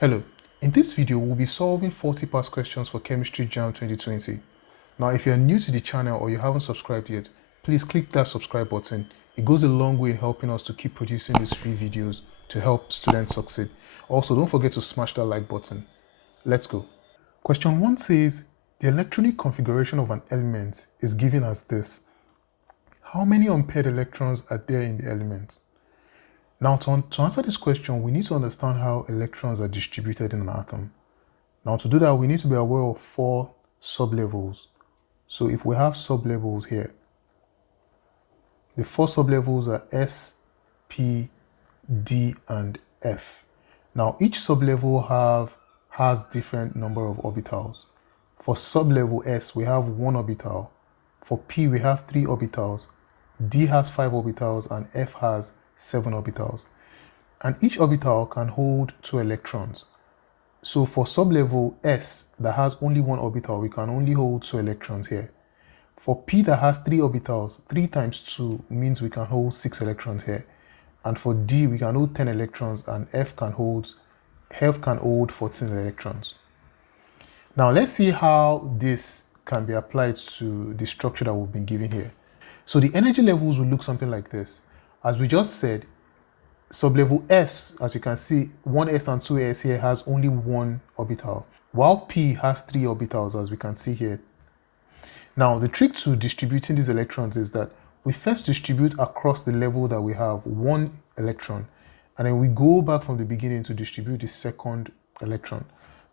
Hello, in this video we'll be solving 40 past questions for Chemistry Jamb 2020. Now if you're new to the channel or you haven't subscribed yet, please click that subscribe button. It goes a long way in helping us to keep producing these free videos to help students succeed. Also, don't forget to smash that like button. Let's go. Question 1 says, the electronic configuration of an element is given as this. How many unpaired electrons are there in the element? Now, to answer this question, we need to understand how electrons are distributed in an atom. Now, to do that, we need to be aware of 4 sublevels. So if we have sublevels here, the 4 sublevels are S, P, D, and F. Now, each sublevel has different number of orbitals. For sublevel S, we have 1 orbital. For P, we have 3 orbitals. D has 5 orbitals, and F has 7 orbitals. And each orbital can hold 2 electrons. So for sublevel S that has only 1 orbital, we can only hold 2 electrons here. For P that has 3 orbitals, 3 times 2 means we can hold 6 electrons here. And for D, we can hold 10 electrons, and F can hold 14 electrons. Now let's see how this can be applied to the structure that we've been given here. So the energy levels will look something like this. As we just said, sublevel S, as you can see, 1s and 2s here has only 1 orbital, while P has 3 orbitals, as we can see here. Now, the trick to distributing these electrons is that we first distribute across the level that we have 1 electron, and then we go back from the beginning to distribute the second electron.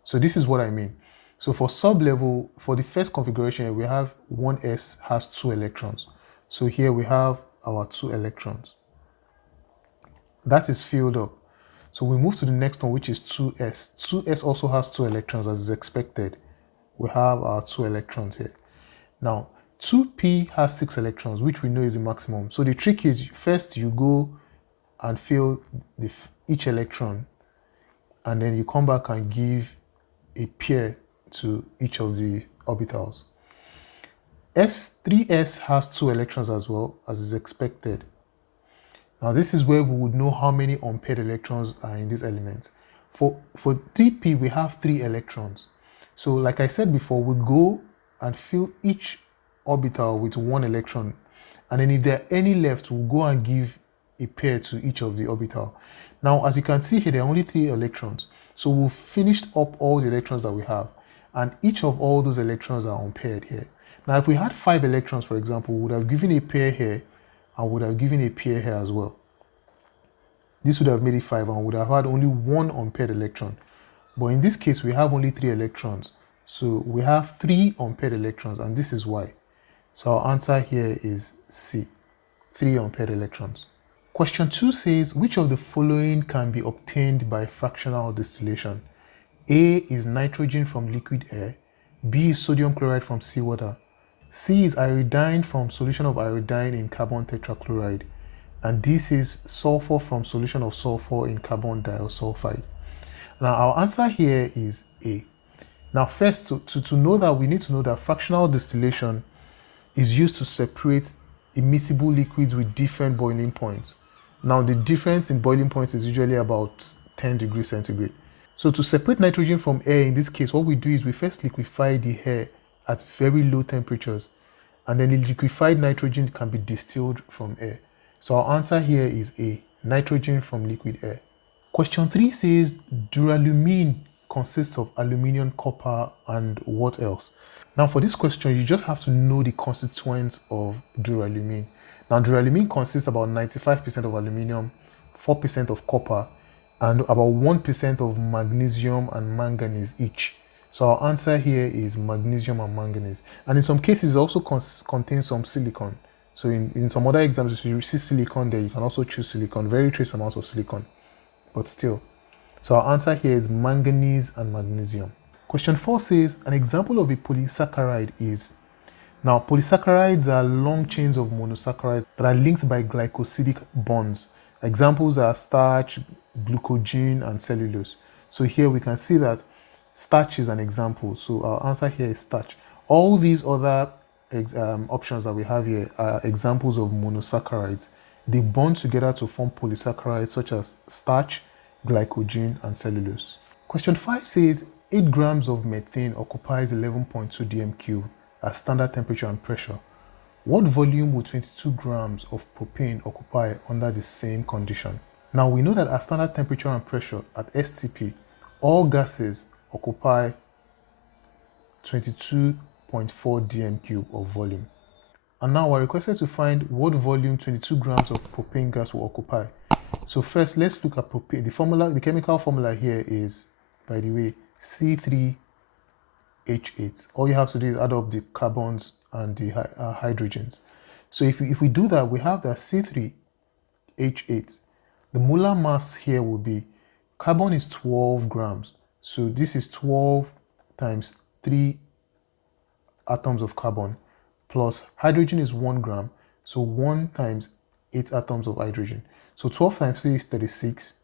So this is what I mean. So for sublevel, for the first configuration, we have 1s has 2 electrons. So here we have our 2 electrons. That is filled up. So we move to the next one, which is 2s. 2s also has 2 electrons, as is expected. We have our 2 electrons here. Now, 2p has 6 electrons, which we know is the maximum. So the trick is, first you go and fill each electron, and then you come back and give a pair to each of the orbitals. 3s has 2 electrons as well, as is expected. Now this is where we would know how many unpaired electrons are in this element. For 3p, we have 3 electrons. So like I said before, we go and fill each orbital with 1 electron. And then if there are any left, we'll go and give a pair to each of the orbital. Now, as you can see here, there are only 3 electrons. So we've finished up all the electrons that we have. And each of all those electrons are unpaired here. Now, if we had 5 electrons, for example, we would have given a pair here and would have given a pair here as well. This would have made it 5 and would have had only 1 unpaired electron. But in this case, we have only 3 electrons. So we have 3 unpaired electrons, and this is why. So our answer here is C, 3 unpaired electrons. Question 2 says, which of the following can be obtained by fractional distillation? A is nitrogen from liquid air. B is sodium chloride from seawater. C is iodine from solution of iodine in carbon tetrachloride. And this is sulfur from solution of sulfur in carbon disulfide. Now our answer here is A. Now first, to know that, we need to know that fractional distillation is used to separate immiscible liquids with different boiling points. Now the difference in boiling points is usually about 10 degrees centigrade. So to separate nitrogen from air, in this case, what we do is we first liquefy the air at very low temperatures, and then the liquefied nitrogen can be distilled from air. So our answer here is A, nitrogen from liquid air. Question 3 says duralumin consists of aluminium, copper, and what else? Now for this question, you just have to know the constituents of duralumin. Now duralumin consists about 95% of aluminium, 4% of copper, and about 1% of magnesium and manganese each. So our answer here is magnesium and manganese. And in some cases, it also contains some silicon. So in some other examples, if you see silicon there, you can also choose silicon, very trace amounts of silicon, but still. So our answer here is manganese and magnesium. Question 4 says, an example of a polysaccharide is, now polysaccharides are long chains of monosaccharides that are linked by glycosidic bonds. Examples are starch, glucogen, and cellulose. So here we can see that starch is an example. So our answer here is starch. All these other options that we have here are examples of monosaccharides. They bond together to form polysaccharides such as starch, glycogen, and cellulose. Question 5 says 8 grams of methane occupies 11.2 dm cube at standard temperature and pressure. What volume would 22 grams of propane occupy under the same condition? Now we know that at standard temperature and pressure at STP, all gases occupy 22.4 dm cube of volume. And now we're requested to find what volume 22 grams of propane gas will occupy. So first, let's look at propane. The chemical formula here is, by the way, C3H8. All you have to do is add up the carbons and the hydrogens. So if we do that, we have that C3H8. The molar mass here will be, carbon is 12 grams. So this is 12 times 3 atoms of carbon, plus hydrogen is 1 gram. So 1 times 8 atoms of hydrogen. So 12 times 3 is 36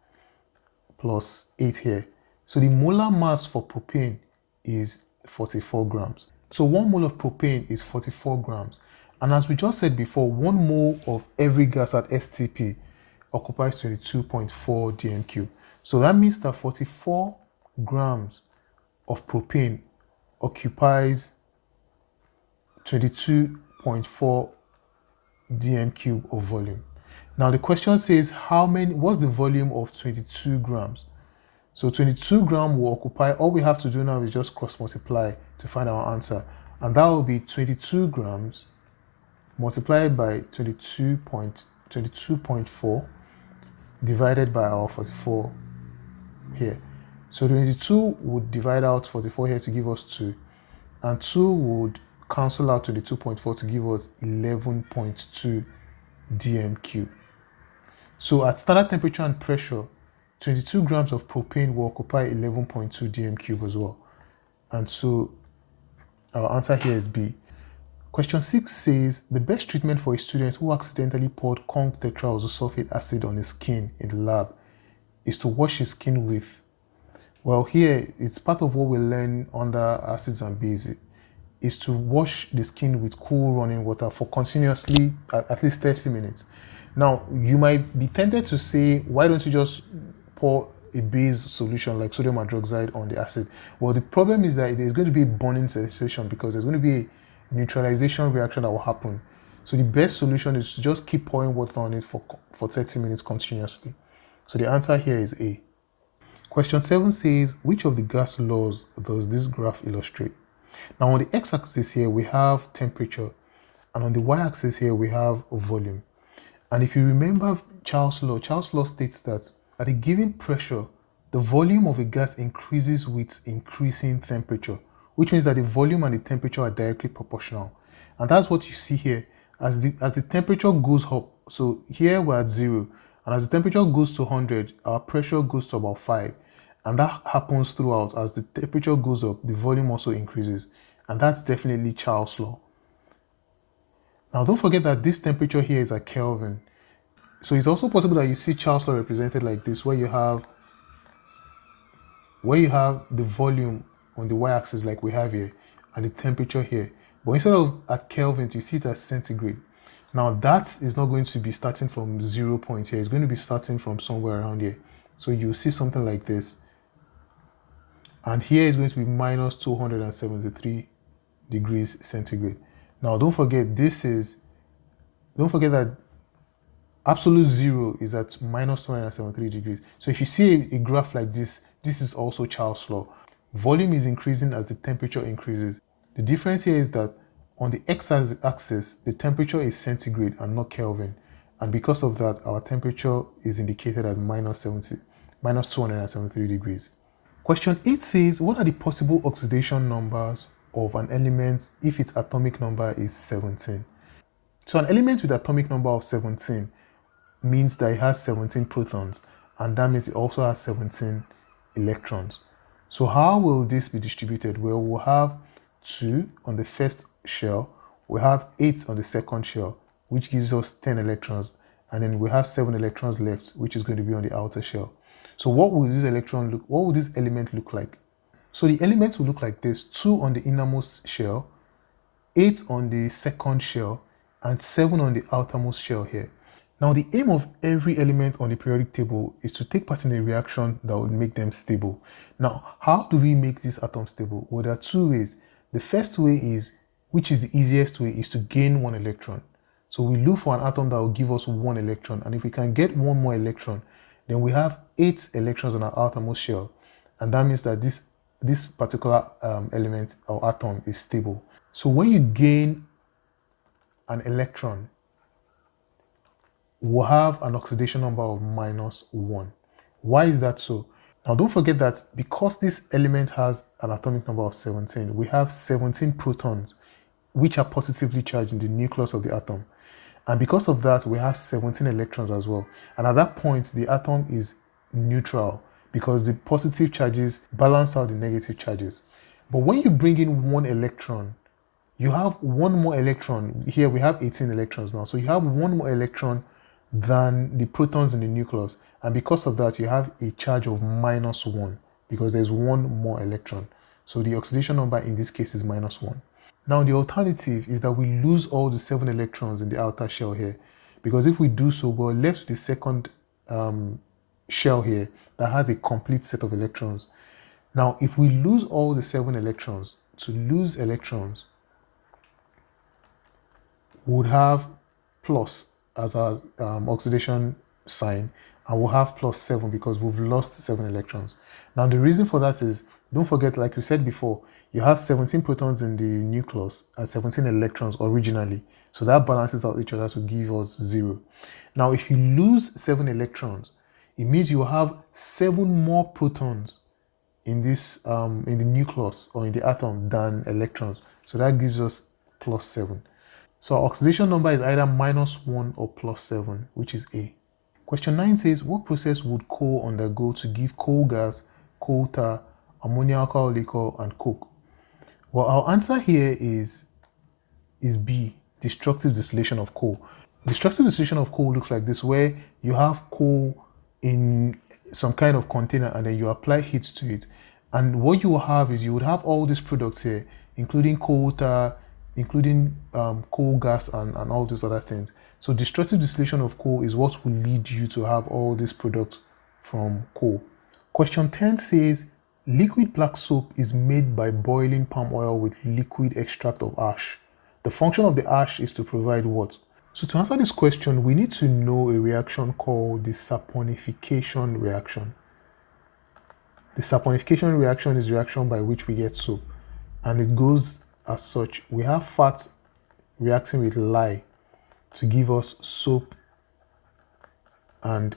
plus 8 here. So the molar mass for propane is 44 grams. So 1 mole of propane is 44 grams. And as we just said before, 1 mole of every gas at STP occupies 22.4 dm cube. So that means that 44 grams of propane occupies 22.4 dm cube of volume. Now the question says what's the volume of 22 grams? So 22 grams will occupy, all we have to do now is just cross multiply to find our answer. And that will be 22 grams multiplied by 22.4 divided by our 44 here. So 22 would divide out 44 here to give us 2. And 2 would cancel out 22.4 to give us 11.2 dm cube. So at standard temperature and pressure, 22 grams of propane will occupy 11.2 dm cube as well. And so our answer here is B. Question 6 says, the best treatment for a student who accidentally poured conc tetraoxosulfate acid on his skin in the lab is to wash his skin with, well, here it's part of what we learn under acids and bases, is to wash the skin with cool running water for continuously at least 30 minutes. Now, you might be tempted to say, why don't you just pour a base solution like sodium hydroxide on the acid? Well, the problem is that there's going to be a burning sensation because there's going to be a neutralization reaction that will happen. So the best solution is to just keep pouring water on it for 30 minutes continuously. So the answer here is A. Question 7 says, which of the gas laws does this graph illustrate? Now on the x-axis here we have temperature, and on the y-axis here we have volume. And if you remember Charles' law states that at a given pressure, the volume of a gas increases with increasing temperature, which means that the volume and the temperature are directly proportional. And that's what you see here. As the temperature goes up, so here we're at 0, and as the temperature goes to 100, our pressure goes to about 5. And that happens throughout. As the temperature goes up, the volume also increases. And that's definitely Charles' law. Now don't forget that this temperature here is at Kelvin. So it's also possible that you see Charles' law represented like this, where you have the volume on the y-axis like we have here, and the temperature here. But instead of at Kelvin, you see it as centigrade. Now that is not going to be starting from 0 point here. It's going to be starting from somewhere around here. So you see something like this. And here is going to be minus 273 degrees centigrade. Now don't forget that absolute 0 is at minus 273 degrees. So if you see a graph like this, this is also Charles' law. Volume is increasing as the temperature increases. The difference here is that on the x-axis, the temperature is centigrade and not Kelvin. And because of that, our temperature is indicated at minus 273 degrees. Question 8 says, what are the possible oxidation numbers of an element if its atomic number is 17? So an element with atomic number of 17 means that it has 17 protons, and that means it also has 17 electrons. So how will this be distributed? Well, we'll have 2 on the first shell, we have 8 on the second shell, which gives us 10 electrons, and then we have 7 electrons left, which is going to be on the outer shell. So what will this element look like? So the element will look like this: 2 on the innermost shell, 8 on the second shell, and 7 on the outermost shell here. Now, the aim of every element on the periodic table is to take part in a reaction that would make them stable. Now, how do we make this atom stable? Well, there are two ways. The first way is, which is the easiest way, is to gain one electron. So we look for an atom that will give us one electron, and if we can get one more electron, then we have 8 electrons on our outermost shell, and that means that this particular element or atom is stable. So when you gain an electron, we'll have an oxidation number of -1. Why is that so? Now don't forget that because this element has an atomic number of 17, we have 17 protons which are positively charged in the nucleus of the atom. And because of that, we have 17 electrons as well. And at that point, the atom is neutral because the positive charges balance out the negative charges. But when you bring in one electron, you have one more electron. Here we have 18 electrons now. So you have one more electron than the protons in the nucleus. And because of that, you have a charge of -1 because there's one more electron. So the oxidation number in this case is -1. Now the alternative is that we lose all the 7 electrons in the outer shell here, because if we do so, we're left with the second shell here that has a complete set of electrons. Now if we lose all the 7 electrons, to lose electrons, we would have plus as our oxidation sign, and we'll have +7 because we've lost 7 electrons. Now the reason for that is, don't forget, like we said before, you have 17 protons in the nucleus and 17 electrons originally. So that balances out each other to give us 0. Now, if you lose 7 electrons, it means you have 7 more protons in this in the nucleus or in the atom than electrons. So that gives us +7. So our oxidation number is either -1 or +7, which is A. Question 9 says, what process would coal undergo to give coal gas, coal tar, ammonia alcohol liquor, and coke? Well, our answer here is B, destructive distillation of coal. Destructive distillation of coal looks like this, where you have coal in some kind of container and then you apply heat to it. And what you will have is you would have all these products here, including coal tar, including coal gas and all these other things. So destructive distillation of coal is what will lead you to have all these products from coal. Question 10 says, liquid black soap is made by boiling palm oil with liquid extract of ash. The function of the ash is to provide what? So to answer this question, we need to know a reaction called the saponification reaction. The saponification reaction is the reaction by which we get soap. And it goes as such. We have fat reacting with lye to give us soap and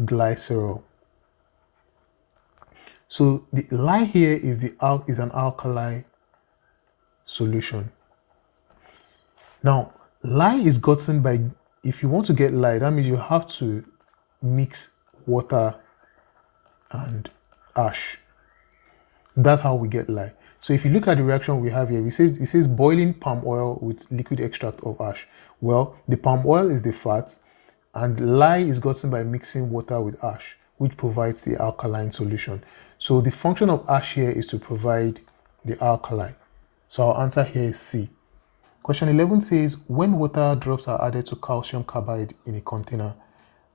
glycerol. So the lye here is an alkali solution. Now, lye is gotten by, if you want to get lye, that means you have to mix water and ash. That's how we get lye. So if you look at the reaction we have here, it says boiling palm oil with liquid extract of ash. Well, the palm oil is the fat, and lye is gotten by mixing water with ash, which provides the alkaline solution. So the function of ash here is to provide the alkali. So our answer here is C. Question 11 says, when water drops are added to calcium carbide in a container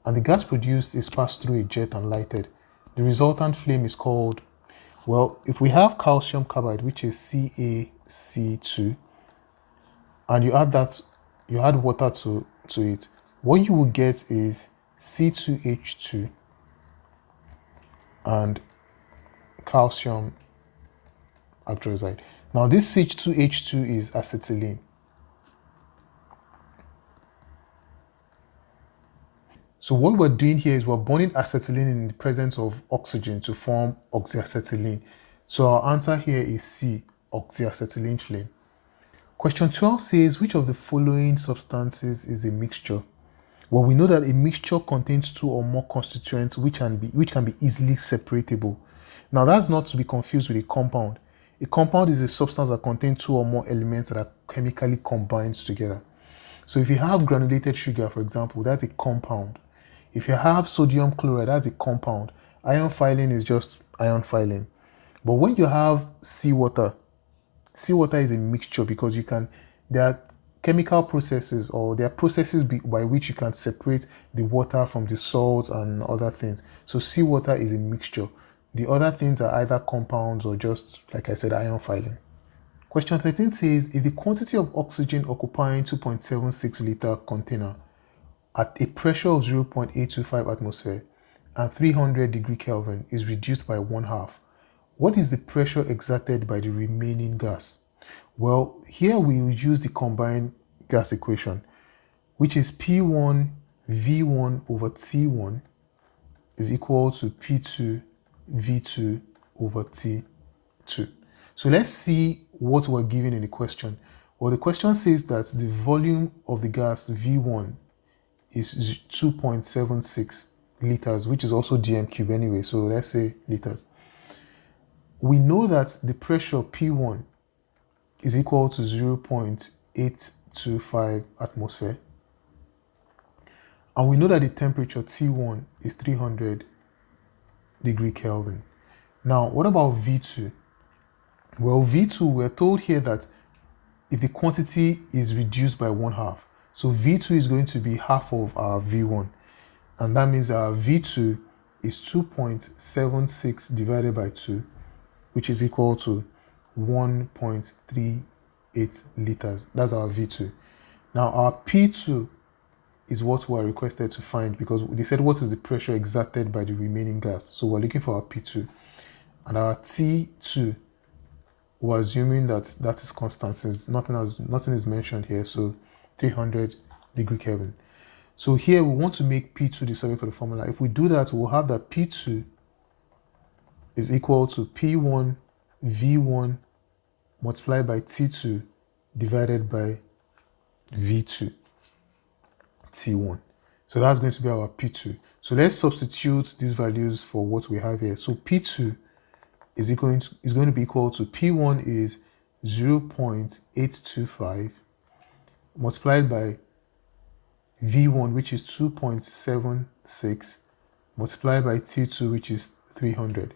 and the gas produced is passed through a jet and lighted, the resultant flame is called, well, if we have calcium carbide, which is CaC2, and you add water to it, what you will get is C2H2 and calcium hydroxide. Now this C2H2 is acetylene. So what we're doing here is we're burning acetylene in the presence of oxygen to form oxyacetylene. So our answer here is C, oxyacetylene flame. Question 12 says, which of the following substances is a mixture? Well, we know that a mixture contains 2 or more constituents which can be easily separatable. Now that's not to be confused with a compound. A compound is a substance that contains 2 or more elements that are chemically combined together. So if you have granulated sugar, for example, that's a compound. If you have sodium chloride, that's a compound. Iron filling is just iron filling. But when you have seawater is a mixture because there are chemical processes, or there are processes by which you can separate the water from the salt and other things. So seawater is a mixture. The other things are either compounds or just, like I said, ion filing. Question 13 says, if the quantity of oxygen occupying 2.76 liter container at a pressure of 0.825 atmosphere and 300 degree Kelvin is reduced by 1/2, what is the pressure exerted by the remaining gas? Well, here we will use the combined gas equation, which is P1 V1 over T1 is equal to P2 V2 over T2. So let's see what we're given in the question. Well, the question says that the volume of the gas V1 is 2.76 liters, which is also Gm cube anyway, so let's say liters. We know that the pressure P1 is equal to 0.825 atmosphere, and we know that the temperature T1 is 300 degree Kelvin. Now, what about V2? Well, V2, we're told here that if the quantity is reduced by 1/2, so V2 is going to be half of our V1, and that means our V2 is 2.76 divided by 2, which is equal to 1.38 liters. That's our V2. Now our P2 is what we are requested to find, because they said what is the pressure exerted by the remaining gas. So we're looking for our P2, and our T2, we're assuming that that is constant since nothing is mentioned here. So 300 degree Kelvin. So here we want to make P2 the subject of the formula. If we do that, we'll have that P2 is equal to P1 V1 multiplied by T2 divided by V2 T1. So that's going to be our P2. So let's substitute these values for what we have here. So P2 is going to be equal to P1 is 0.825 multiplied by V1, which is 2.76, multiplied by T2, which is 300.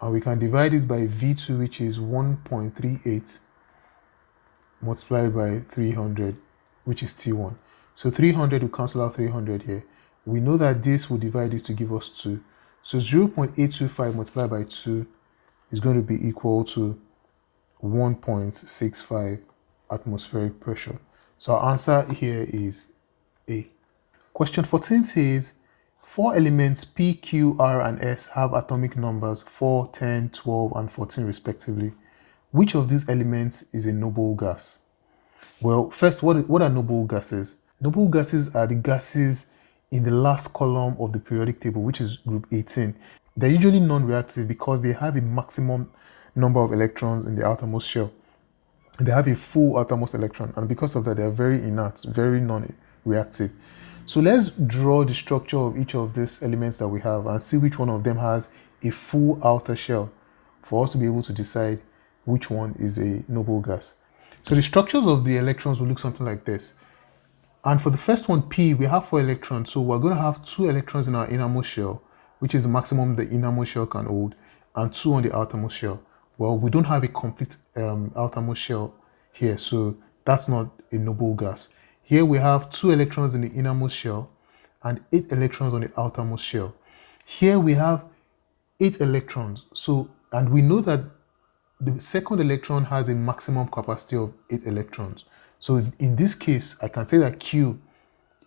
And we can divide this by V2, which is 1.38, multiplied by 300, which is T1. So 300 will cancel out 300 here. We know that this will divide this to give us 2. So 0.825 multiplied by 2 is going to be equal to 1.65 atmospheric pressure. So our answer here is A. Question 14 says, 4 elements P, Q, R, and S have atomic numbers 4, 10, 12, and 14 respectively. Which of these elements is a noble gas? Well, first, what are noble gases? Noble gases are the gases in the last column of the periodic table, which is group 18. They're usually non-reactive because they have a maximum number of electrons in the outermost shell. They have a full outermost electron, and because of that, they're very inert, very non-reactive. So let's draw the structure of each of these elements that we have and see which one of them has a full outer shell for us to be able to decide which one is a noble gas. So the structures of the electrons will look something like this. And for the first one, P, we have 4 electrons. So we're going to have 2 electrons in our innermost shell, which is the maximum the innermost shell can hold, and 2 on the outermost shell. Well, we don't have a complete outermost shell here, so that's not a noble gas. Here we have 2 electrons in the innermost shell and 8 electrons on the outermost shell. Here we have 8 electrons. So, and we know that the second electron has a maximum capacity of 8 electrons. So in this case, I can say that Q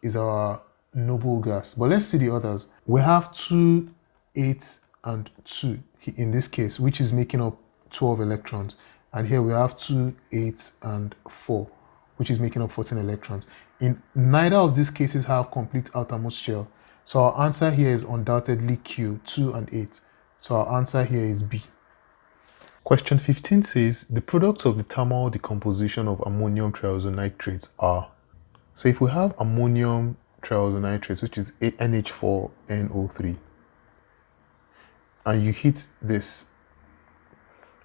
is our noble gas. But let's see the others. We have 2, 8, and 2 in this case, which is making up 12 electrons. And here we have 2, 8, and 4, which is making up 14 electrons. In neither of these cases have complete outermost shell. So our answer here is undoubtedly Q, 2 and 8. So our answer here is B. Question 15 says, the products of the thermal decomposition of ammonium triazonitrates are. So if we have ammonium triazonitrates, which is NH4NO3, and you heat this,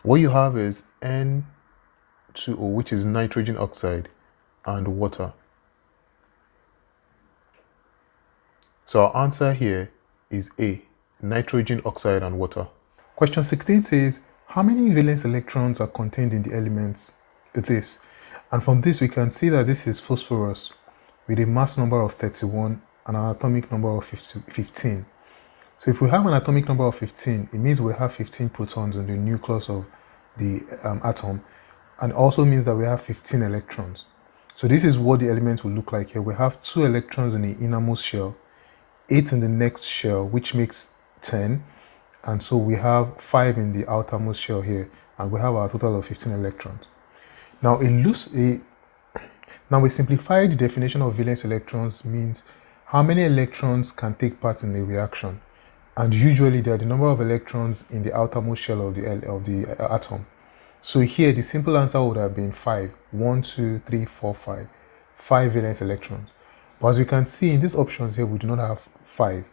what you have is N2O, which is nitrogen oxide, and water. So our answer here is A, nitrogen oxide and water. Question 16 says, how many valence electrons are contained in the elements? This. And from this, we can see that this is phosphorus with a mass number of 31 and an atomic number of 15. So if we have an atomic number of 15, it means we have 15 protons in the nucleus of the atom, and also means that we have 15 electrons. So this is what the element will look like here. We have 2 electrons in the innermost shell, 8 in the next shell, which makes 10, and so we have 5 in the outermost shell here, and we have our total of 15 electrons. Now a simplified definition of valence electrons means how many electrons can take part in a reaction, and usually they are the number of electrons in the outermost shell of the atom. So here the simple answer would have been 5. 1, 2, 3, 4, 5. 5 valence electrons. But as we can see in these options here, we do not have 5.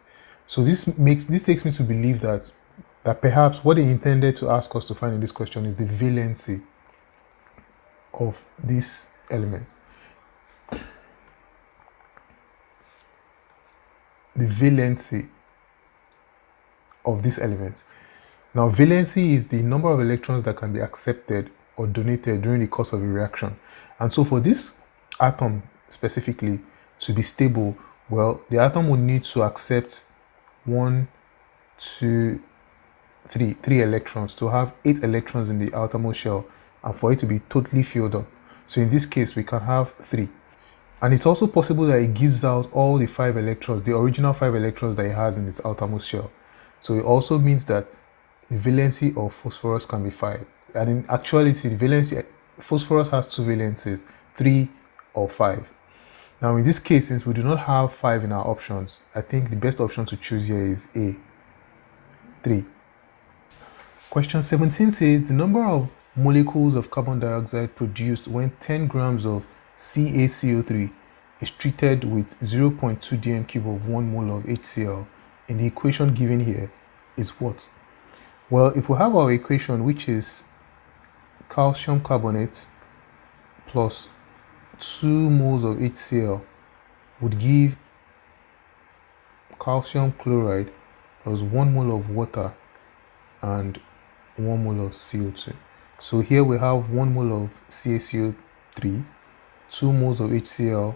So this takes me to believe that perhaps what they intended to ask us to find in this question is the valency of this element. The valency of this element. Now, valency is the number of electrons that can be accepted or donated during the course of a reaction. And so for this atom specifically to be stable, well, the atom will need to accept 1, 2, 3 electrons to have 8 electrons in the outermost shell and for it to be totally filled up. So in this case, we can have 3. And it's also possible that it gives out all the 5 electrons, the original 5 electrons that it has in its outermost shell. So it also means that the valency of phosphorus can be 5. And in actuality, the valency, phosphorus has 2 valencies, 3 or 5. Now in this case, since we do not have 5 in our options, I think the best option to choose here is A, 3. Question 17 says the number of molecules of carbon dioxide produced when 10 grams of CaCO3 is treated with 0.2 dm³ of 1 mole of HCl in the equation given here is what? Well, if we have our equation, which is calcium carbonate plus 2 moles of HCl would give calcium chloride plus 1 mole of water and 1 mole of CO2. So here we have 1 mole of CaCO3, 2 moles of HCl,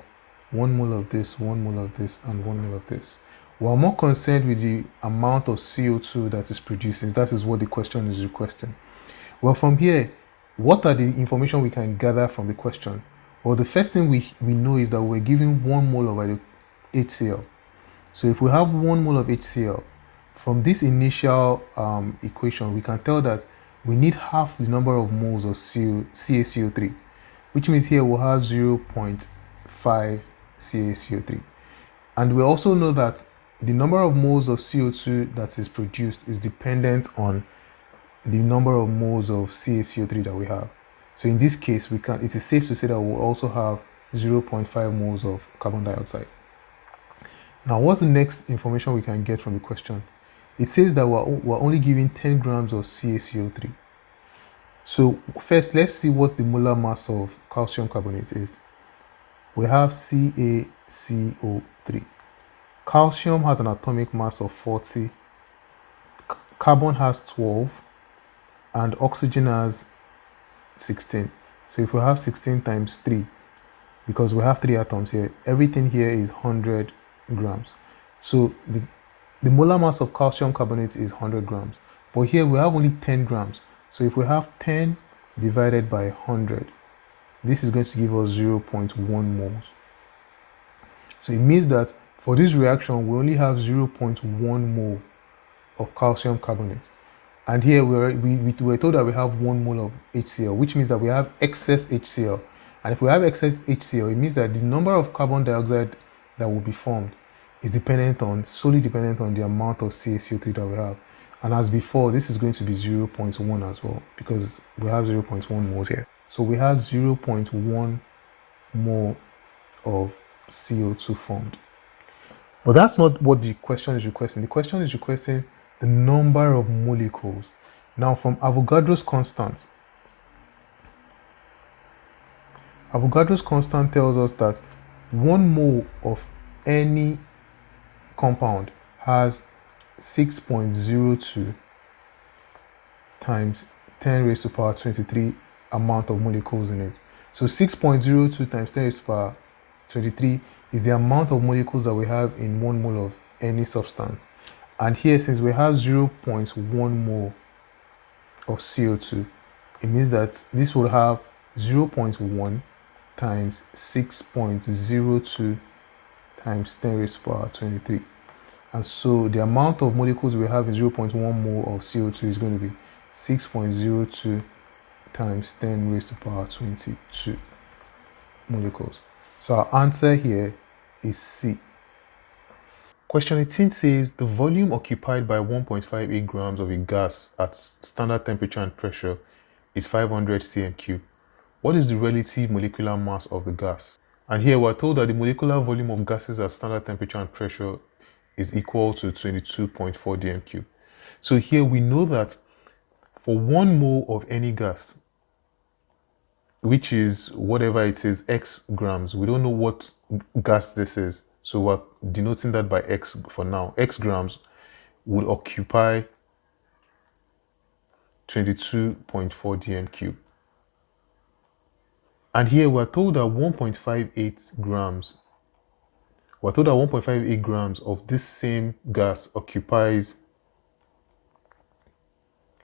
1 mole of this, 1 mole of this, and 1 mole of this. We are more concerned with the amount of CO2 that is produced, since that is what the question is requesting. Well, from here, what are the information we can gather from the question? Well, the first thing we know is that we're giving 1 mole of HCl. So if we have 1 mole of HCl, from this initial equation, we can tell that we need half the number of moles of CaCO3, which means here we'll have 0.5 CaCO3. And we also know that the number of moles of CO2 that is produced is dependent on the number of moles of CaCO3 that we have. So in this case, it is safe to say that we'll also have 0.5 moles of carbon dioxide. Now, what's the next information we can get from the question? It says that we're only giving 10 grams of CaCO3. So first, let's see what the molar mass of calcium carbonate is. We have CaCO3. Calcium has an atomic mass of 40, carbon has 12, and oxygen has 16. So if we have 16 times 3, because we have 3 atoms here, everything here is 100 grams. So the molar mass of calcium carbonate is 100 grams. But here we have only 10 grams. So if we have 10 divided by 100, this is going to give us 0.1 moles. So it means that for this reaction, we only have 0.1 mole of calcium carbonate. And here we were told that we have 1 mole of HCl, which means that we have excess HCl. And if we have excess HCl, it means that the number of carbon dioxide that will be formed is solely dependent on the amount of CaCO3 that we have. And as before, this is going to be 0.1 as well, because we have 0.1 moles here. So we have 0.1 mole of CO2 formed. But that's not what the question is requesting. The question is requesting the number of molecules. Now, from Avogadro's constant, Avogadro's constant tells us that 1 mole of any compound has 6.02 times 10 raised to power 23 amount of molecules in it. So 6.02 times 10 raised to the power 23 is the amount of molecules that we have in 1 mole of any substance. And here, since we have 0.1 mole of CO2, it means that this will have 0.1 times 6.02 times 10 raised to the power 23. And so the amount of molecules we have in 0.1 mole of CO2 is going to be 6.02 times 10 raised to the power 22 molecules. So our answer here is C. Question 18 says the volume occupied by 1.58 grams of a gas at standard temperature and pressure is 500 cm3. What is the relative molecular mass of the gas? And here we're told that the molecular volume of gases at standard temperature and pressure is equal to 22.4 dm3. So here we know that for 1 mole of any gas, which is whatever it is, x grams, we don't know what gas this is, so we're denoting that by x for now. X grams would occupy 22.4 dm3. And here we're told that 1.58 grams, of this same gas occupies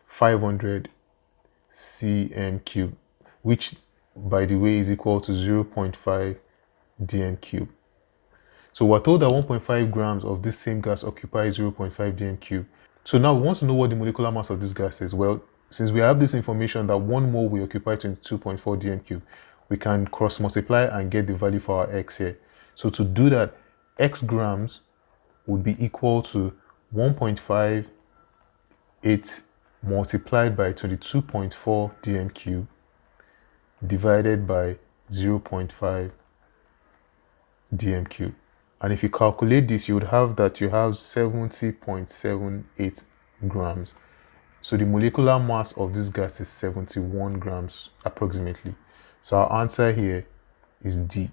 500 cm3, which by the way is equal to 0.5 dm3. So we're told that 1.5 grams of this same gas occupies 0.5 dm3. So now we want to know what the molecular mass of this gas is. Well, since we have this information that 1 mole will occupy 22.4 dm3, we can cross multiply and get the value for our x here. So to do that, x grams would be equal to 1.58 multiplied by 22.4 dm3 divided by 0.5 dm3. And if you calculate this, you would have that you have 70.78 grams. So the molecular mass of this gas is 71 grams approximately. So our answer here is D.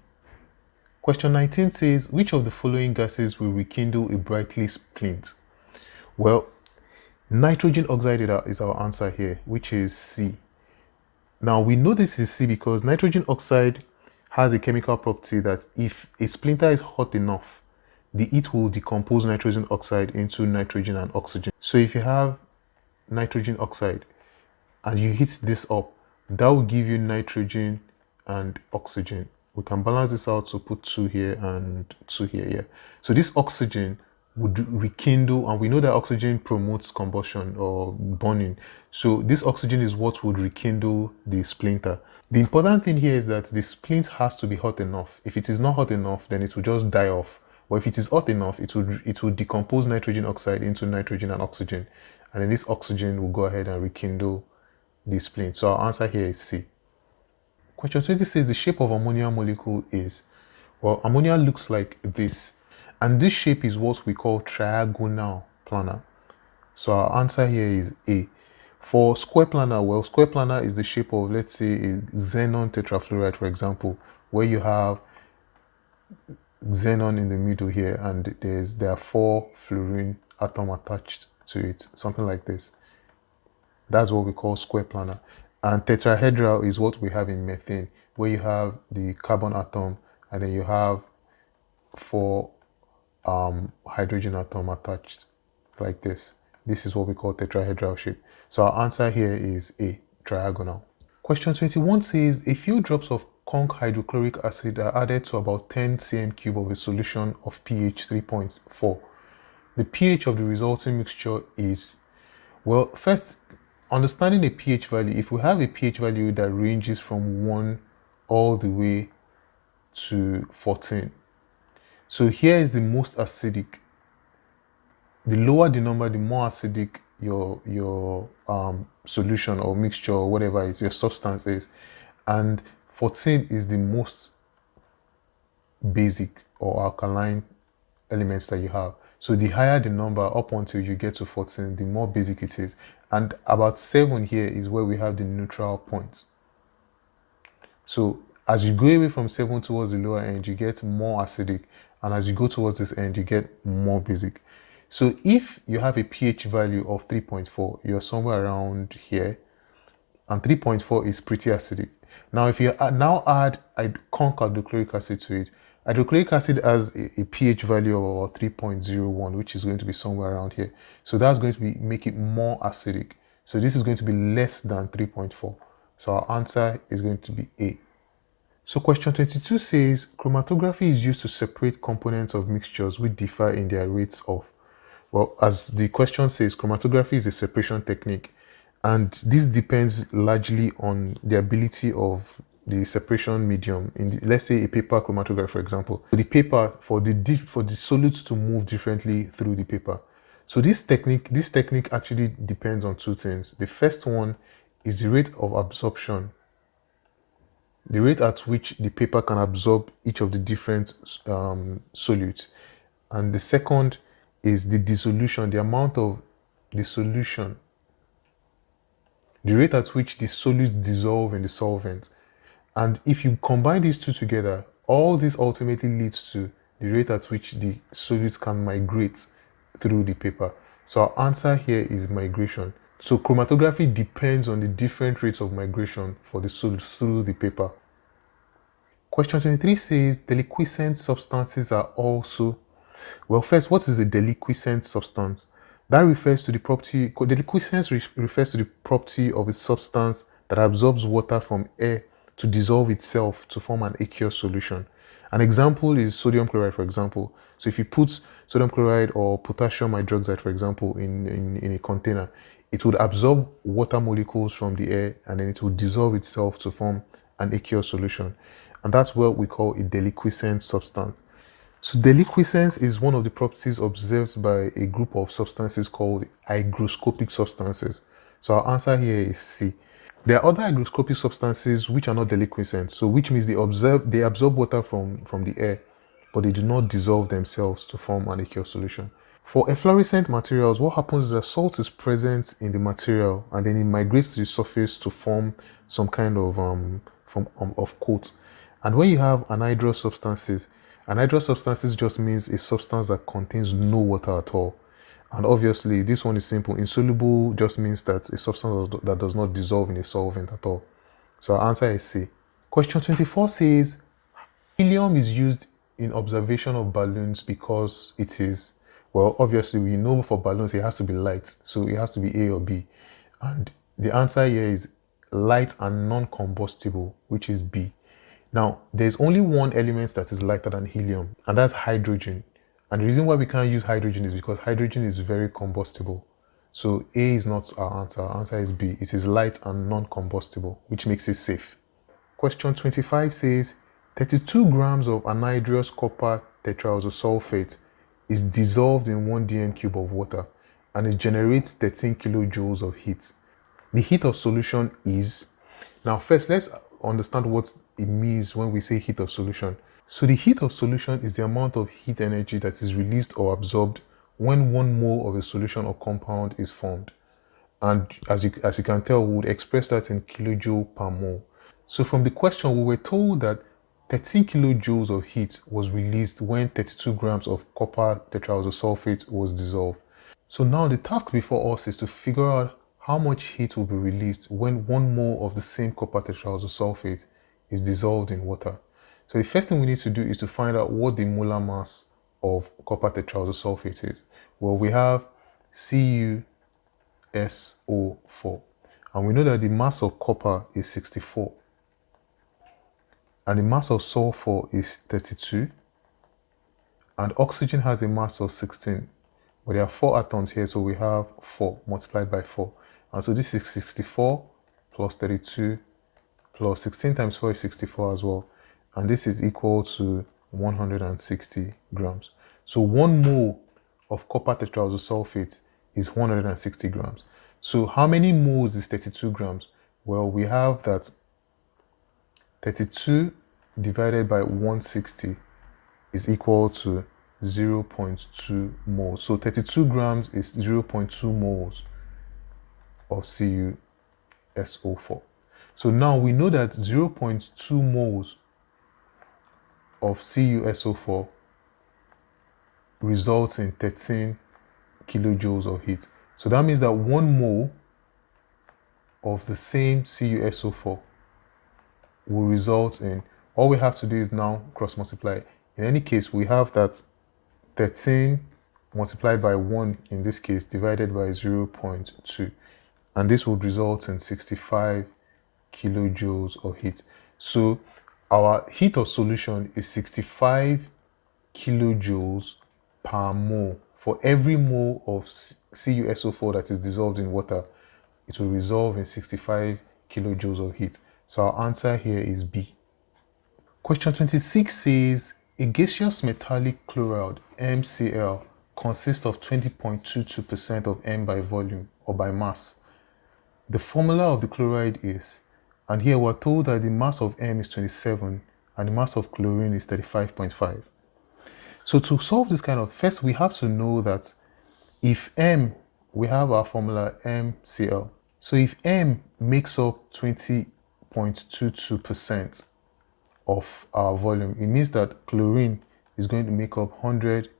Question 19 says, which of the following gases will rekindle a brightly splint? Well, nitrogen oxide is our answer here, which is C. Now we know this is C because nitrogen oxide has a chemical property that if a splinter is hot enough, the heat will decompose nitrogen oxide into nitrogen and oxygen. So if you have nitrogen oxide and you heat this up, that will give you nitrogen and oxygen. We can balance this out to put 2 here and 2 here. Yeah. So this oxygen would rekindle, and we know that oxygen promotes combustion or burning. So this oxygen is what would rekindle the splinter. The important thing here is that the splint has to be hot enough. If it is not hot enough, then it will just die off. But if it is hot enough, it would decompose nitrogen oxide into nitrogen and oxygen. And then this oxygen will go ahead and rekindle the splint. So our answer here is C. Question 20 says the shape of ammonia molecule is, well, ammonia looks like this. And this shape is what we call triagonal planar. So our answer here is A. For square planar, well, square planar is the shape of, let's say, a xenon tetrafluoride, for example, where you have xenon in the middle here, and there are 4 fluorine atoms attached to it, something like this. That's what we call square planar. And tetrahedral is what we have in methane, where you have the carbon atom and then you have 4 hydrogen atom attached like this. This is what we call tetrahedral shape. So our answer here is A, triagonal. Question 21 says a few drops of conc hydrochloric acid are added to about 10 cm3 of a solution of pH 3.4. The pH of the resulting mixture is, well, first, understanding the pH value, if we have a pH value that ranges from 1 all the way to 14. So here is the most acidic. The lower the number, the more acidic your solution or mixture or whatever is, your substance is. And 14 is the most basic or alkaline elements that you have. So the higher the number up until you get to 14, the more basic it is. And about 7 here is where we have the neutral point. So as you go away from 7 towards the lower end, you get more acidic. And as you go towards this end, you get more basic. So if you have a pH value of 3.4, you're somewhere around here. And 3.4 is pretty acidic. Now, if you now add conc hydrochloric acid to it, hydrochloric acid has a pH value of about 3.01, which is going to be somewhere around here. So that's going to make it more acidic. So this is going to be less than 3.4. So our answer is going to be A. So question 22 says, chromatography is used to separate components of mixtures which differ in their rates of. Well, as the question says, chromatography is a separation technique, and this depends largely on the ability of the separation medium. Let's say a paper chromatograph, for example, the paper for the solids to move differently through the paper. So this technique actually depends on two things. The first one is the rate of absorption, the rate at which the paper can absorb each of the different solutes. And the second is the dissolution, the amount of the solution, the rate at which the solutes dissolve in the solvent. And if you combine these two together, all this ultimately leads to the rate at which the solutes can migrate through the paper. So our answer here is migration. So chromatography depends on the different rates of migration for the solids through the paper. Question 23 says deliquescent substances are also. Well, first, what is a deliquescent substance? That refers to the property. Deliquescence refers to the property of a substance that absorbs water from air to dissolve itself to form an aqueous solution. An example is sodium chloride, for example. So if you put sodium chloride or potassium hydroxide, for example, in a container, it would absorb water molecules from the air and then it would dissolve itself to form an aqueous solution. And that's what we call a deliquescent substance. So deliquescence is one of the properties observed by a group of substances called hygroscopic substances. So our answer here is C. There are other hygroscopic substances which are not deliquescent, so which means they absorb water from the air, but they do not dissolve themselves to form an aqueous solution. For efflorescent materials, what happens is that salt is present in the material and then it migrates to the surface to form some kind of coat. And when you have anhydrous substances just means a substance that contains no water at all. And obviously, this one is simple. Insoluble just means that a substance that does not dissolve in a solvent at all. So our answer is C. Question 24 says, helium is used in observation of balloons because it is, well, obviously we know for balloons it has to be light. So it has to be A or B. And the answer here is light and non-combustible, which is B. Now, there's only one element that is lighter than helium, and that's hydrogen. And the reason why we can't use hydrogen is because hydrogen is very combustible. So A is not our answer. Our answer is B. It is light and non-combustible, which makes it safe. Question 25 says, 32 grams of anhydrous copper tetraoxosulfate is dissolved in 1 dm cube of water, and it generates 13 kilojoules of heat. The heat of solution is. Now first, let's understand what it means when we say heat of solution. So the heat of solution is the amount of heat energy that is released or absorbed when 1 mole of a solution or compound is formed. And as you can tell, we would express that in kilojoule per mole. So from the question, we were told that 13 kilojoules of heat was released when 32 grams of copper tetraoxosulfate was dissolved. So now the task before us is to figure out how much heat will be released when 1 mole of the same copper tetraoxosulfate is dissolved in water. So the first thing we need to do is to find out what the molar mass of copper tetraoxosulfate is. Well, we have CuSO4, and we know that the mass of copper is 64, and the mass of sulfur is 32, and oxygen has a mass of 16. But there are 4 atoms here, so we have 4 multiplied by 4. And so this is 64 plus 32 plus 16 times 4 is 64 as well. And this is equal to 160 grams. So 1 mole of copper tetraoxosulfate is 160 grams. So how many moles is 32 grams? Well, we have that 32 divided by 160 is equal to 0.2 moles. So 32 grams is 0.2 moles of CuSO4. So now we know that 0.2 moles of CuSO4 results in 13 kilojoules of heat. So that means that 1 mole of the same CuSO4 will result in, all we have to do is now cross multiply. In any case, we have that 13 multiplied by 1 in this case divided by 0.2, and this would result in 65 kilojoules of heat. So our heat of solution is 65 kilojoules per mole. For every mole of CuSO4 that is dissolved in water, it will resolve in 65 kilojoules of heat. So our answer here is B. Question 26 says, a gaseous metallic chloride, MCl, consists of 20.22% of M by volume or by mass. The formula of the chloride is, and here we're told that the mass of M is 27 and the mass of chlorine is 35.5. So to solve this kind of, first we have to know that if M, we have our formula MCl. So if M makes up 20.22% of our volume, it means that chlorine is going to make up 100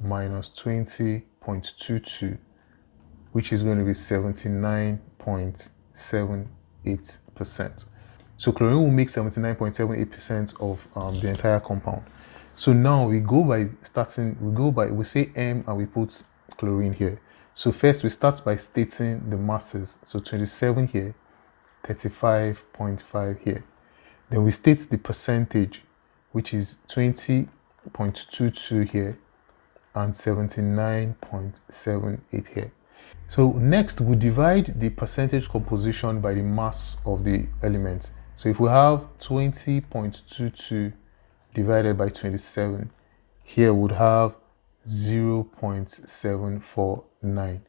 minus 20.22, which is going to be 79.78%. So chlorine will make 79.78% of the entire compound. So now we go by we say M and we put chlorine here. So first we start by stating the masses. So 27 here, 35.5 here. Then we state the percentage, which is 20.22 here and 79.78 here. So next we divide the percentage composition by the mass of the element. So if we have 20.22 divided by 27, here we would have 0.749.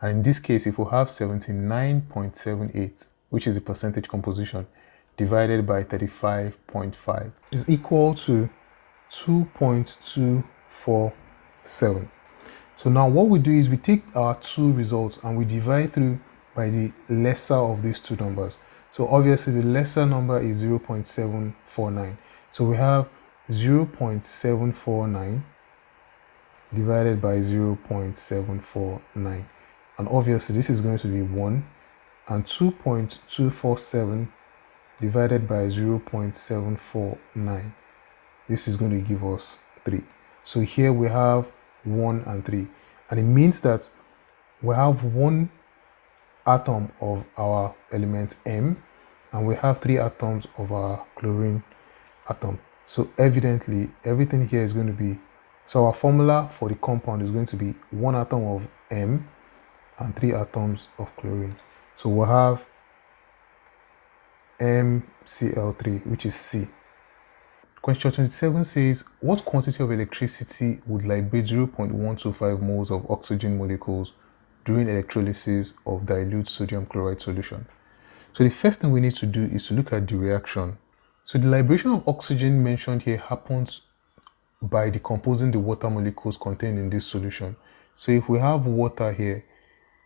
And in this case, if we have 79.78, which is the percentage composition, divided by 35.5 is equal to 2.247. So now what we do is we take our two results and we divide through by the lesser of these two numbers. So obviously the lesser number is 0.749. So we have 0.749 divided by 0.749. And obviously this is going to be 1, and 2.247 divided by 0.749. This is going to give us 3. So here we have 1 and 3. And it means that we have 1 atom of our element M, and we have 3 atoms of our chlorine atom. So evidently, everything here is going to be, so our formula for the compound is going to be 1 atom of M and 3 atoms of chlorine. So we'll have MCl3, which is C. Question 27 says, what quantity of electricity would liberate 0.125 moles of oxygen molecules during electrolysis of dilute sodium chloride solution? So the first thing we need to do is to look at the reaction. So the liberation of oxygen mentioned here happens by decomposing the water molecules contained in this solution. So if we have water here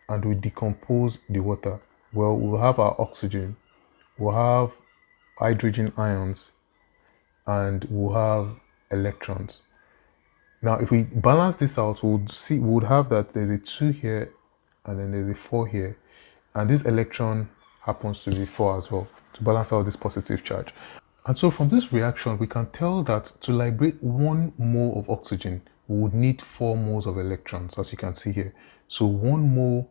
and we decompose the water, well, we'll have our oxygen, we'll have hydrogen ions, and we'll have electrons. Now, if we balance this out, we would have that there's a 2 here and then there's a 4 here, and this electron happens to be 4 as well to balance out this positive charge. And so from this reaction, we can tell that to liberate 1 mole of oxygen, we would need 4 moles of electrons, as you can see here. So 1 mole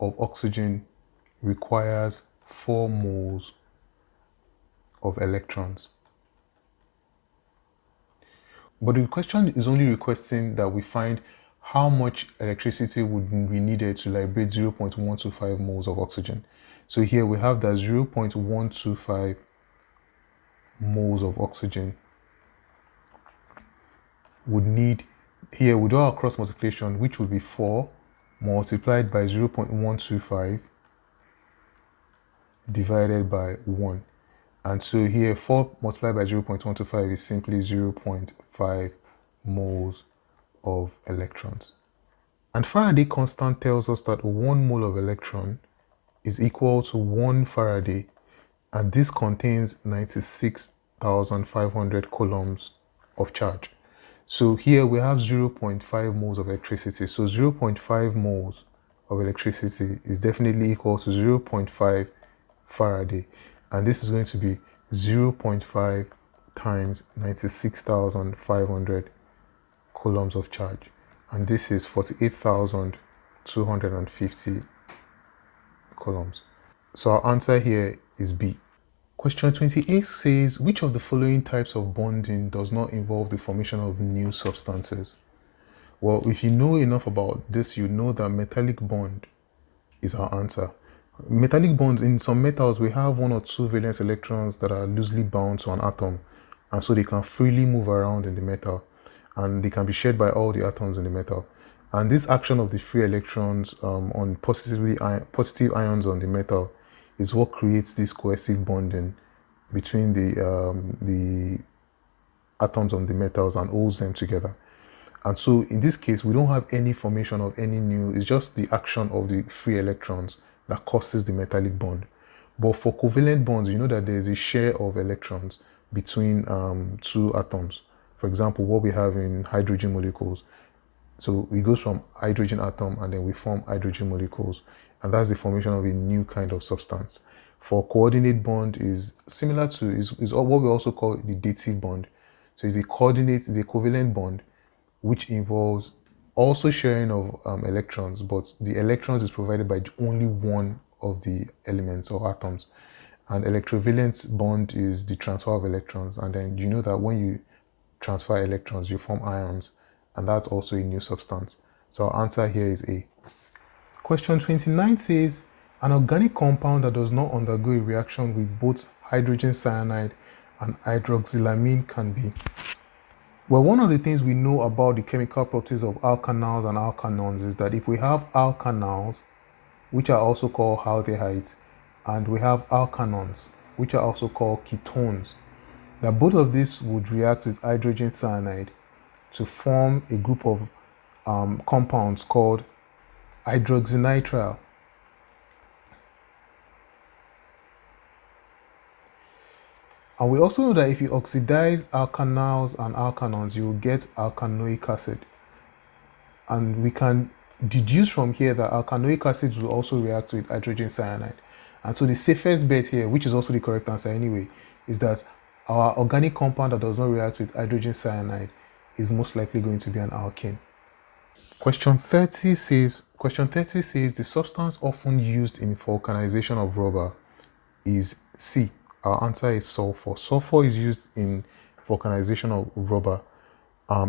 of oxygen requires 4 moles of electrons. But the question is only requesting that we find how much electricity would be needed to liberate 0.125 moles of oxygen. So here we have that 0.125 moles of oxygen would need, here we do our cross multiplication, which would be 4 multiplied by 0.125 divided by 1. And so here 4 multiplied by 0.125 is simply 0.5 moles of electrons. And Faraday constant tells us that 1 mole of electron is equal to 1 Faraday, and this contains 96,500 coulombs of charge. So here we have 0.5 moles of electricity. So 0.5 moles of electricity is definitely equal to 0.5 Faraday. and this is going to be 0.5 times 96,500 coulombs of charge, and this is 48,250 coulombs. So our answer here is B. Question 28 says, which of the following types of bonding does not involve the formation of new substances? Well, if you know enough about this, you know that metallic bond is our answer. Metallic bonds, in some metals, we have 1 or 2 valence electrons that are loosely bound to an atom, and so they can freely move around in the metal, and they can be shared by all the atoms in the metal. And this action of the free electrons on positive ions on the metal is what creates this cohesive bonding between the atoms of the metals and holds them together. And so in this case, we don't have any formation of any new, it's just the action of the free electrons that causes the metallic bond. But for covalent bonds, you know that there's a share of electrons between two atoms. For example, what we have in hydrogen molecules. So it goes from hydrogen atom and then we form hydrogen molecules. And that's the formation of a new kind of substance. For coordinate bond is similar to, is what we also call the dative bond. So it's a covalent bond, which involves also sharing of electrons, but the electrons is provided by only one of the elements or atoms. And electrovalence bond is the transfer of electrons. And then you know that when you transfer electrons, you form ions, and that's also a new substance. So our answer here is A. Question 29 says, an organic compound that does not undergo a reaction with both hydrogen cyanide and hydroxylamine can be. Well, one of the things we know about the chemical properties of alkanals and alkanones is that if we have alkanals, which are also called aldehydes, and we have alkanones, which are also called ketones, that both of these would react with hydrogen cyanide to form a group of compounds called hydroxynitrile. And we also know that if you oxidize alkanals and alkanones, you will get alkanoic acid. And we can deduce from here that alkanoic acids will also react with hydrogen cyanide. And so the safest bet here, which is also the correct answer anyway, is that our organic compound that does not react with hydrogen cyanide is most likely going to be an alkene. Question 30 says the substance often used in vulcanization of rubber is C. Our answer is sulfur. Sulfur is used in vulcanization of rubber.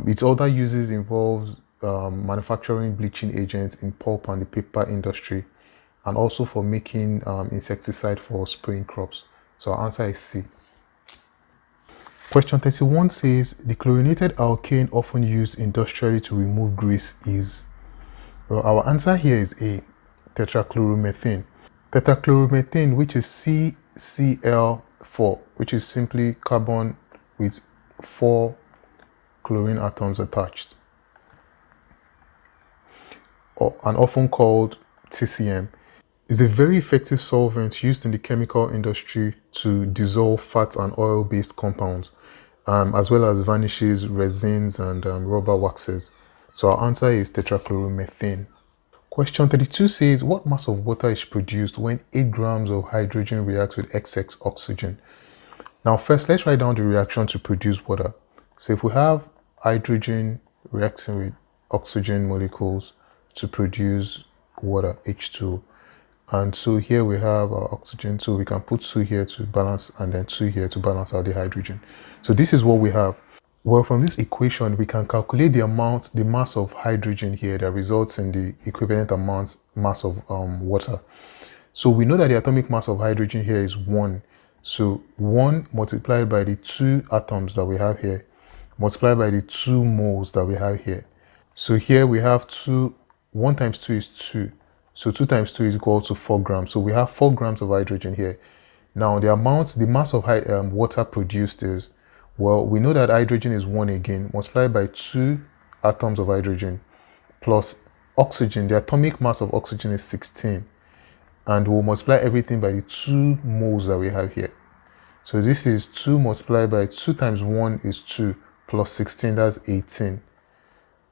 Its other uses involves manufacturing bleaching agents in pulp and the paper industry, and also for making insecticide for spraying crops. So our answer is C. Question 31 says the chlorinated alkane often used industrially to remove grease is. Well, our answer here is A. Tetrachloromethane. Tetrachloromethane, which is CCl4, which is simply carbon with 4 chlorine atoms attached, and often called TCM, is a very effective solvent used in the chemical industry to dissolve fat and oil-based compounds, as well as varnishes, resins, and rubber waxes. So our answer is tetrachloromethane. Question 32 says, what mass of water is produced when 8 grams of hydrogen reacts with XX oxygen? Now first, let's write down the reaction to produce water. So if we have hydrogen reacting with oxygen molecules to produce water, H2, and so here we have our oxygen, so we can put 2 here to balance, and then 2 here to balance out the hydrogen. So this is what we have. Well, from this equation, we can calculate the mass of hydrogen here that results in the equivalent mass of water. So we know that the atomic mass of hydrogen here is 1. So 1 multiplied by the 2 atoms that we have here, multiplied by the 2 moles that we have here. So here we have 1 times 2 is 2. So 2 times 2 is equal to 4 grams. So we have 4 grams of hydrogen here. Now the mass of water produced is, well, we know that hydrogen is 1 again, multiplied by 2 atoms of hydrogen, plus oxygen. The atomic mass of oxygen is 16. And we'll multiply everything by the 2 moles that we have here. So this is 2 multiplied by 2 times 1 is 2, plus 16, that's 18.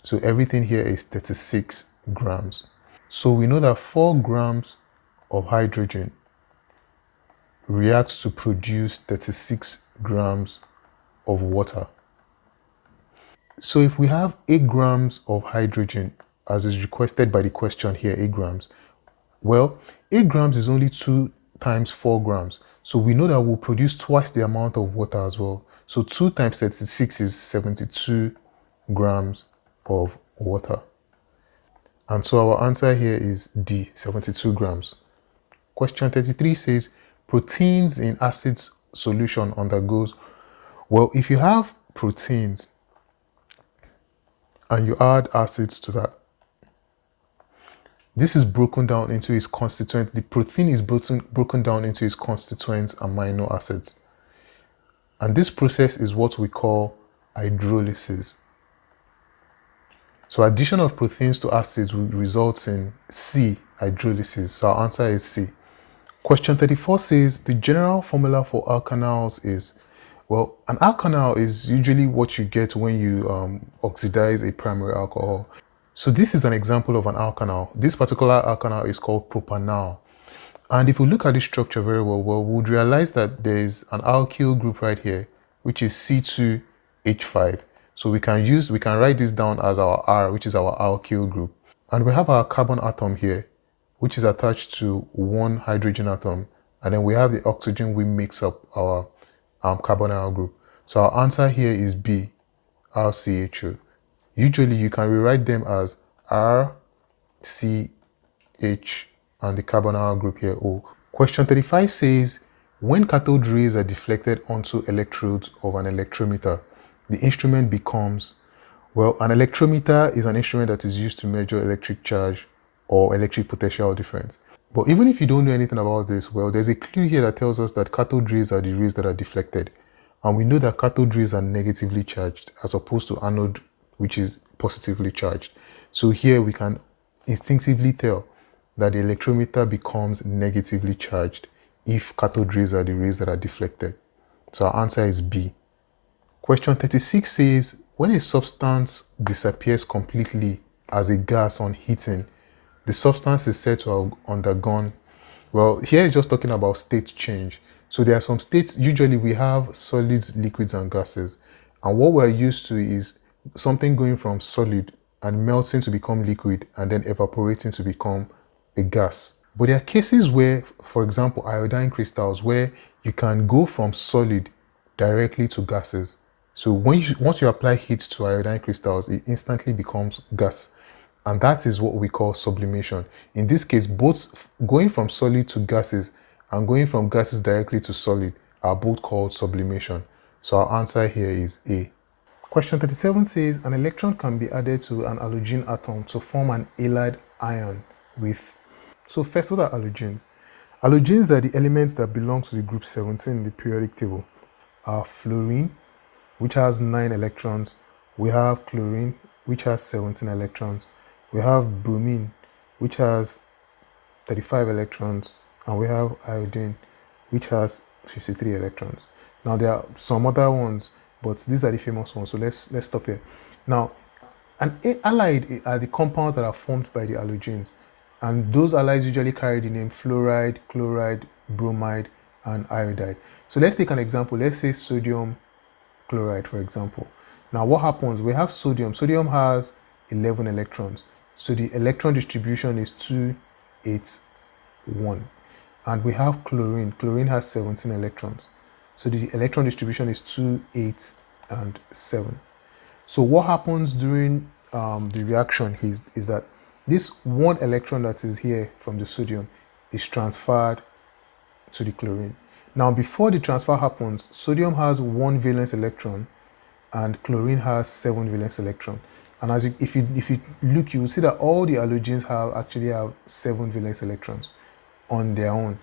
So everything here is 36 grams. So we know that 4 grams of hydrogen reacts to produce 36 grams of water. So if we have 8 grams of hydrogen, as is requested by the question here, 8 grams, well, 8 grams is only 2 times 4 grams. So we know that we'll produce twice the amount of water as well. So 2 times 36 is 72 grams of water. And so our answer here is D, 72 grams. Question 33 says, proteins in acid solution undergoes. Well, if you have proteins and you add acids to that, this is broken down into its constituent. The protein is broken down into its constituent amino acids. And this process is what we call hydrolysis. So addition of proteins to acids will result in C, hydrolysis. So our answer is C. Question 34 says, the general formula for alkanals is, well, an alkanal is usually what you get when you oxidize a primary alcohol. So this is an example of an alkanal. This particular alkanal is called propanal. And if we look at this structure very well, we would realize that there is an alkyl group right here, which is C2H5. So we can write this down as our R, which is our alkyl group. And we have our carbon atom here, which is attached to one hydrogen atom. And then we have the oxygen which makes up our carbonyl group. So our answer here is B, RCHO. Usually you can rewrite them as R, C, H, and the carbonyl group here, O. Question 35 says, when cathode rays are deflected onto electrodes of an electrometer, the instrument becomes, well, an electrometer is an instrument that is used to measure electric charge or electric potential difference. But even if you don't know anything about this, well, there's a clue here that tells us that cathode rays are the rays that are deflected. And we know that cathode rays are negatively charged as opposed to anode, which is positively charged. So here we can instinctively tell that the electrometer becomes negatively charged if cathode rays are the rays that are deflected. So our answer is B. Question 36 says, when a substance disappears completely as a gas on heating, the substance is said to have undergone, well, here it's just talking about state change. So there are some states, usually we have solids, liquids, and gases. And what we're used to is something going from solid and melting to become liquid and then evaporating to become a gas. But there are cases where, for example, iodine crystals, where you can go from solid directly to gases. So once you apply heat to iodine crystals, it instantly becomes gas. And that is what we call sublimation. In this case, both going from solid to gases and going from gases directly to solid are both called sublimation. So our answer here is A. Question 37 says, an electron can be added to an halogen atom to form an halide ion with... So first, what are halogens? Halogens are the elements that belong to the group 17 in the periodic table. Our fluorine, which has 9 electrons. We have chlorine, which has 17 electrons. We have bromine, which has 35 electrons. And we have iodine, which has 53 electrons. Now, there are some other ones, but these are the famous ones. So let's stop here. Now, an halide are the compounds that are formed by the halogens. And those halides usually carry the name fluoride, chloride, bromide, and iodide. So let's take an example. Let's say sodium chloride, for example. Now, what happens? We have sodium. Sodium has 11 electrons. So the electron distribution is 2, 8, 1. And we have chlorine. Chlorine has 17 electrons. So the electron distribution is 2, 8, and 7. So what happens during the reaction is that this one electron that is here from the sodium is transferred to the chlorine. Now, before the transfer happens, sodium has 1 valence electron and chlorine has 7 valence electron. And if you look, you will see that all the halogens actually have 7 valence electrons on their own.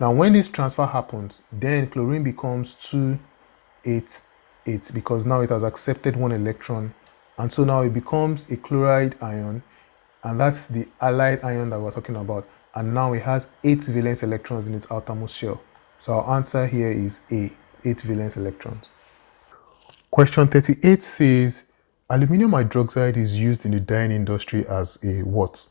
Now, when this transfer happens, then chlorine becomes 2, 8, 8, because now it has accepted 1 electron. And so now it becomes a chloride ion, and that's the halide ion that we're talking about. And now it has 8 valence electrons in its outermost shell. So our answer here is A, 8 valence electrons. Question 38 says, aluminum hydroxide is used in the dyeing industry as a what?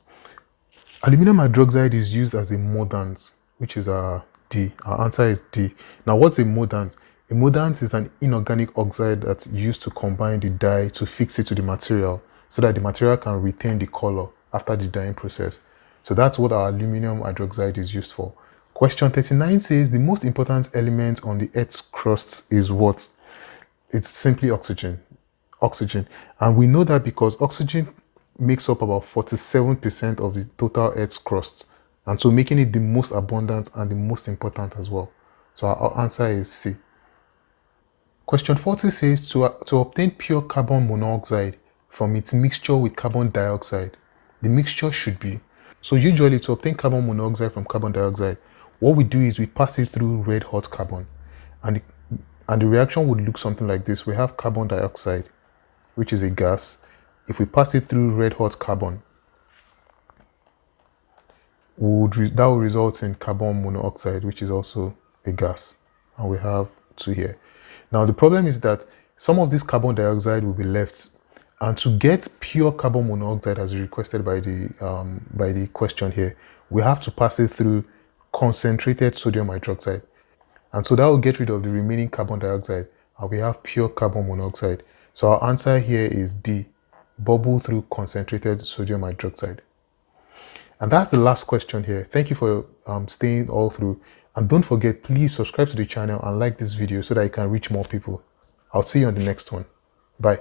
Aluminum hydroxide is used as a mordant, which is a D. Our answer is D. Now, what's a mordant? A mordant is an inorganic oxide that's used to combine the dye to fix it to the material so that the material can retain the color after the dyeing process. So that's what our aluminum hydroxide is used for. Question 39 says the most important element on the Earth's crust is what? It's simply oxygen. Oxygen. And we know that because oxygen makes up about 47% of the total Earth's crust. And so making it the most abundant and the most important as well. So our answer is C. Question 40 says to obtain pure carbon monoxide from its mixture with carbon dioxide, the mixture should be. So usually to obtain carbon monoxide from carbon dioxide, what we do is we pass it through red hot carbon. And the reaction would look something like this. We have carbon dioxide, which is a gas. If we pass it through red hot carbon, that will result in carbon monoxide, which is also a gas. And we have two here. Now, the problem is that some of this carbon dioxide will be left. And to get pure carbon monoxide, as requested by the question here, we have to pass it through concentrated sodium hydroxide. And so that will get rid of the remaining carbon dioxide, and we have pure carbon monoxide. So our answer here is D, bubble through concentrated sodium hydroxide. And that's the last question here. Thank you for staying all through. And don't forget, please subscribe to the channel and like this video so that I can reach more people. I'll see you on the next one. Bye.